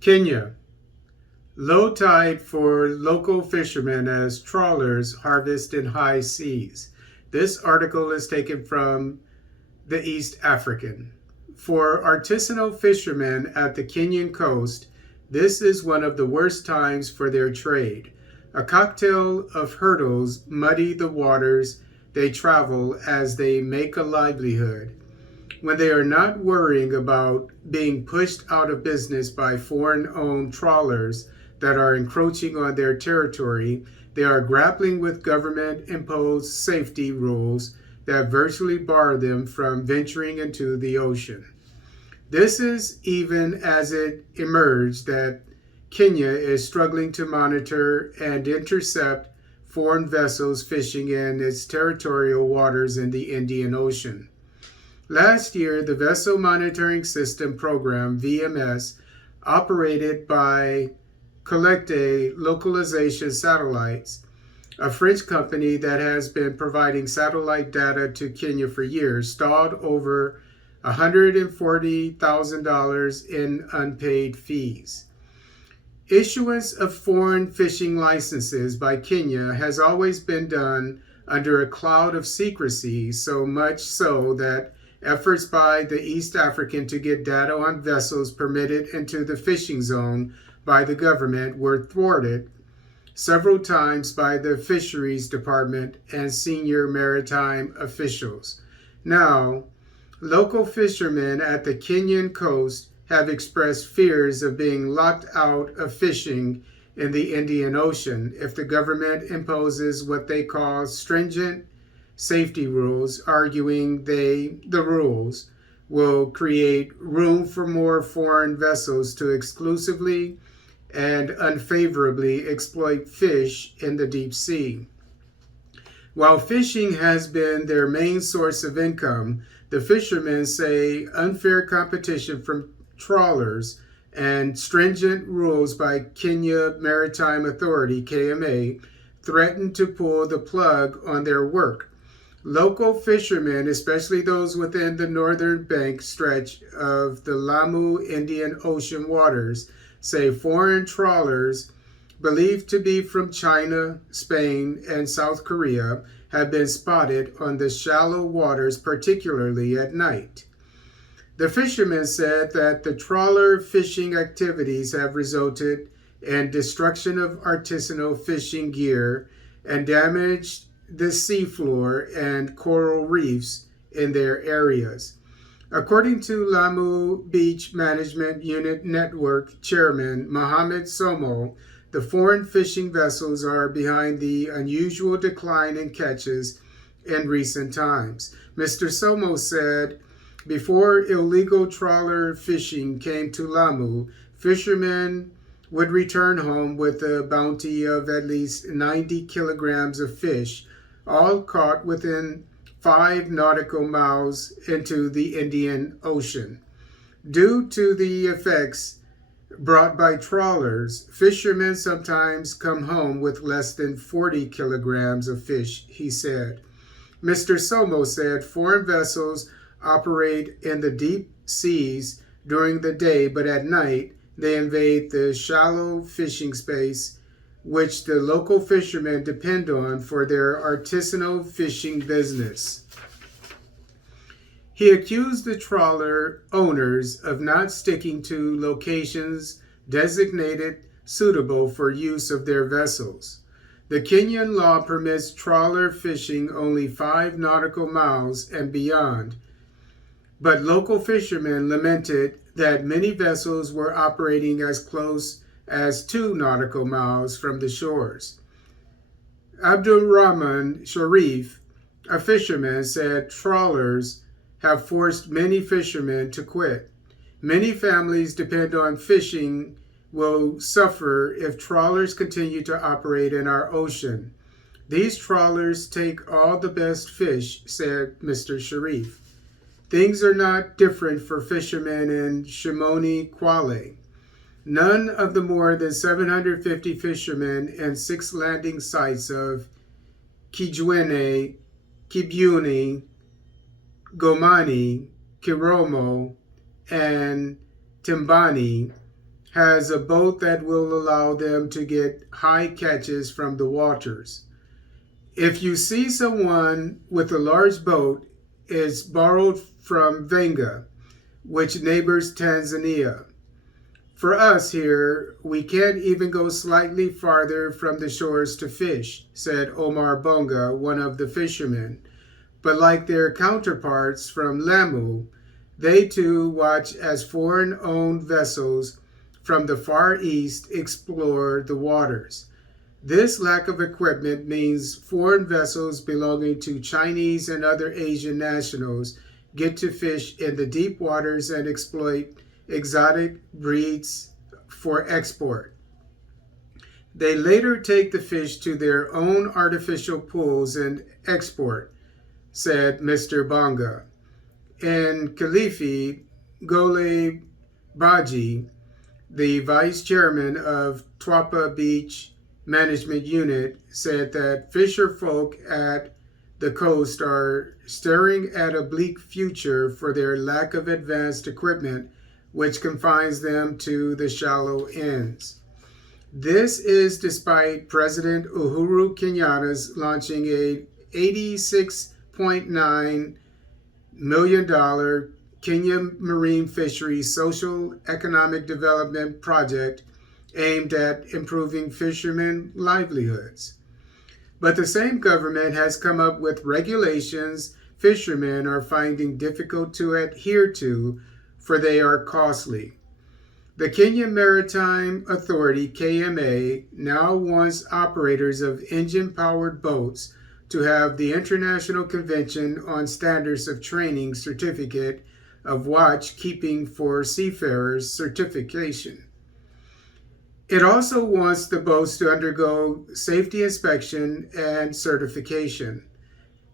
Kenya. Low tide for local fishermen as trawlers harvest in high seas. This article is taken from the East African. For artisanal fishermen at the Kenyan coast, this is one of the worst times for their trade. A cocktail of hurdles muddy the waters they travel as they make a livelihood. When they are not worrying about being pushed out of business by foreign owned trawlers that are encroaching on their territory, they are grappling with government imposed safety rules that virtually bar them from venturing into the ocean. This is even as it emerged that Kenya is struggling to monitor and intercept foreign vessels fishing in its territorial waters in the Indian Ocean. Last year, the Vessel Monitoring System Program, VMS, operated by Collecte Localization Satellites, a French company that has been providing satellite data to Kenya for years, stalled over $140,000 in unpaid fees. Issuance of foreign fishing licenses by Kenya has always been done under a cloud of secrecy, so much so that efforts by the East African to get data on vessels permitted into the fishing zone by the government were thwarted several times by the Fisheries Department and senior maritime officials. Now, local fishermen at the Kenyan coast have expressed fears of being locked out of fishing in the Indian Ocean if the government imposes what they call stringent safety rules, arguing the rules will create room for more foreign vessels to exclusively and unfavorably exploit fish in the deep sea. While fishing has been their main source of income, the fishermen say unfair competition from trawlers and stringent rules by Kenya Maritime Authority, KMA, threaten to pull the plug on their work. Local fishermen, especially those within the northern bank stretch of the Lamu Indian Ocean waters, say foreign trawlers, believed to be from China, Spain, and South Korea, have been spotted on the shallow waters, particularly at night. The fishermen said that the trawler fishing activities have resulted in destruction of artisanal fishing gear and damaged the seafloor and coral reefs in their areas. According to Lamu Beach Management Unit Network Chairman Mohammed Somo, the foreign fishing vessels are behind the unusual decline in catches in recent times. Mr. Somo said, before illegal trawler fishing came to Lamu, fishermen would return home with a bounty of at least 90 kilograms of fish, all caught within 5 nautical miles into the Indian Ocean. Due to the effects brought by trawlers, fishermen sometimes come home with less than 40 kilograms of fish, he said. Mr. Somo said foreign vessels operate in the deep seas during the day, but at night they invade the shallow fishing space which the local fishermen depend on for their artisanal fishing business. He accused the trawler owners of not sticking to locations designated suitable for use of their vessels. The Kenyan law permits trawler fishing only 5 nautical miles and beyond, but local fishermen lamented that many vessels were operating as close as 2 nautical miles from the shores. Abdulrahman Sharif, a fisherman, said trawlers have forced many fishermen to quit. Many families depend on fishing will suffer if trawlers continue to operate in our ocean. These trawlers take all the best fish, said Mr. Sharif. Things are not different for fishermen in Shimoni Kwale. None of the more than 750 fishermen and 6 landing sites of Kijwene, Kibuni, Gomani, Kiromo, and Timbani has a boat that will allow them to get high catches from the waters. If you see someone with a large boat, it's borrowed from Venga, which neighbors Tanzania. For us here, we can't even go slightly farther from the shores to fish, said Omar Bonga, one of the fishermen. But like their counterparts from Lamu, they too watch as foreign-owned vessels from the Far East explore the waters. This lack of equipment means foreign vessels belonging to Chinese and other Asian nationals get to fish in the deep waters and exploit exotic breeds for export. They later take the fish to their own artificial pools and export, said Mr. Bonga. In Kilifi, Gole Baji, the vice chairman of Twapa Beach Management Unit, said that fisher folk at the coast are staring at a bleak future for their lack of advanced equipment, which confines them to the shallow ends. This is despite President Uhuru Kenyatta's launching a $86.9 million Kenyan Marine Fisheries Social Economic Development Project aimed at improving fishermen' livelihoods. But the same government has come up with regulations fishermen are finding difficult to adhere to, for they are costly. The Kenyan Maritime Authority, KMA, now wants operators of engine-powered boats to have the International Convention on Standards of Training Certificate of Watch Keeping for Seafarers certification. It also wants the boats to undergo safety inspection and certification.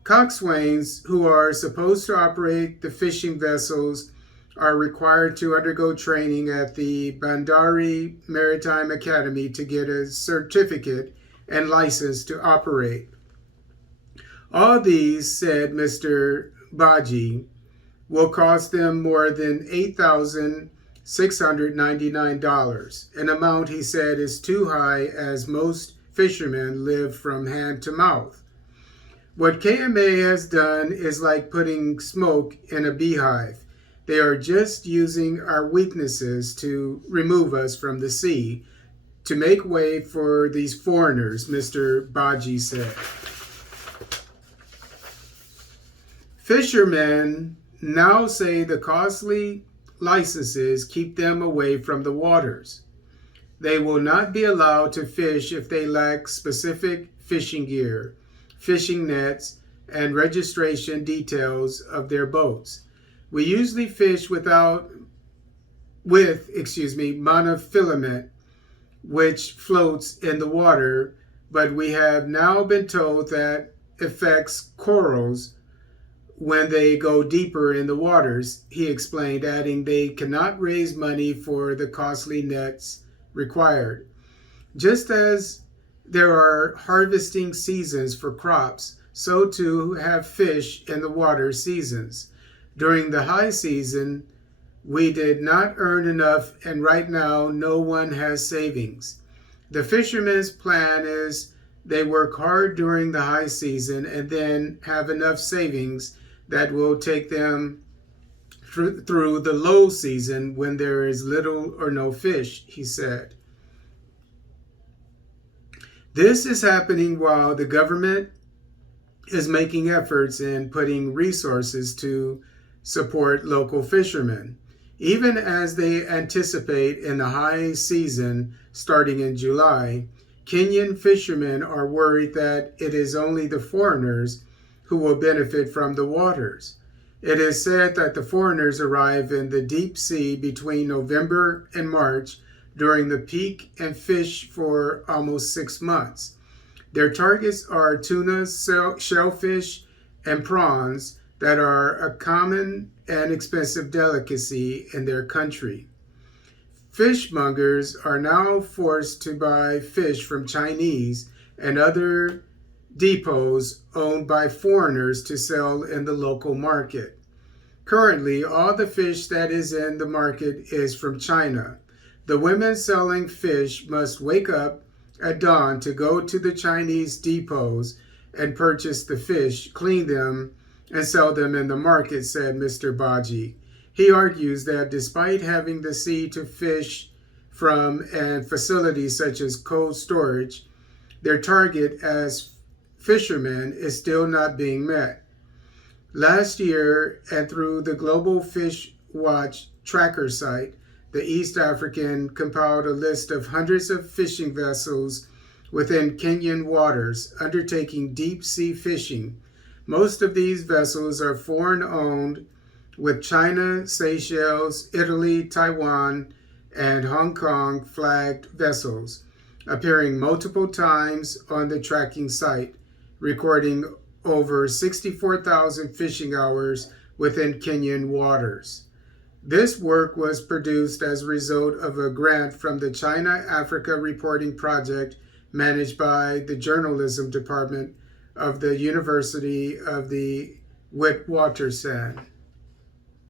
Coxswains, who are supposed to operate the fishing vessels, are required to undergo training at the Bandari Maritime Academy to get a certificate and license to operate. All these, said Mr. Baji, will cost them more than $8,699, an amount he said is too high as most fishermen live from hand to mouth. What KMA has done is like putting smoke in a beehive. They are just using our weaknesses to remove us from the sea, to make way for these foreigners, Mr. Baji said. Fishermen now say the costly licenses keep them away from the waters. They will not be allowed to fish if they lack specific fishing gear, fishing nets, and registration details of their boats. We usually fish with monofilament, which floats in the water, but we have now been told that affects corals when they go deeper in the waters, he explained, adding they cannot raise money for the costly nets required. Just as there are harvesting seasons for crops, so too have fish in the water seasons. During the high season, we did not earn enough, and right now no one has savings. The fishermen's plan is they work hard during the high season and then have enough savings that will take them through the low season when there is little or no fish, he said. This is happening while the government is making efforts in putting resources to support local fishermen. Even as they anticipate in the high season starting in July, Kenyan fishermen are worried that it is only the foreigners who will benefit from the waters. It is said that the foreigners arrive in the deep sea between November and March during the peak and fish for almost 6 months. Their targets are tuna, shellfish, and prawns that are a common and expensive delicacy in their country. Fishmongers are now forced to buy fish from Chinese and other depots owned by foreigners to sell in the local market. Currently, all the fish that is in the market is from China. The women selling fish must wake up at dawn to go to the Chinese depots and purchase the fish, clean them, and sell them in the market, said Mr. Baji. He argues that despite having the sea to fish from and facilities such as cold storage, their target as fishermen is still not being met. Last year, and through the Global Fish Watch tracker site, the East African compiled a list of hundreds of fishing vessels within Kenyan waters undertaking deep sea fishing. Most of these vessels are foreign owned, with China, Seychelles, Italy, Taiwan, and Hong Kong flagged vessels, appearing multiple times on the tracking site, recording over 64,000 fishing hours within Kenyan waters. This work was produced as a result of a grant from the China Africa Reporting Project managed by the Journalism Department of the University of the Witwatersrand.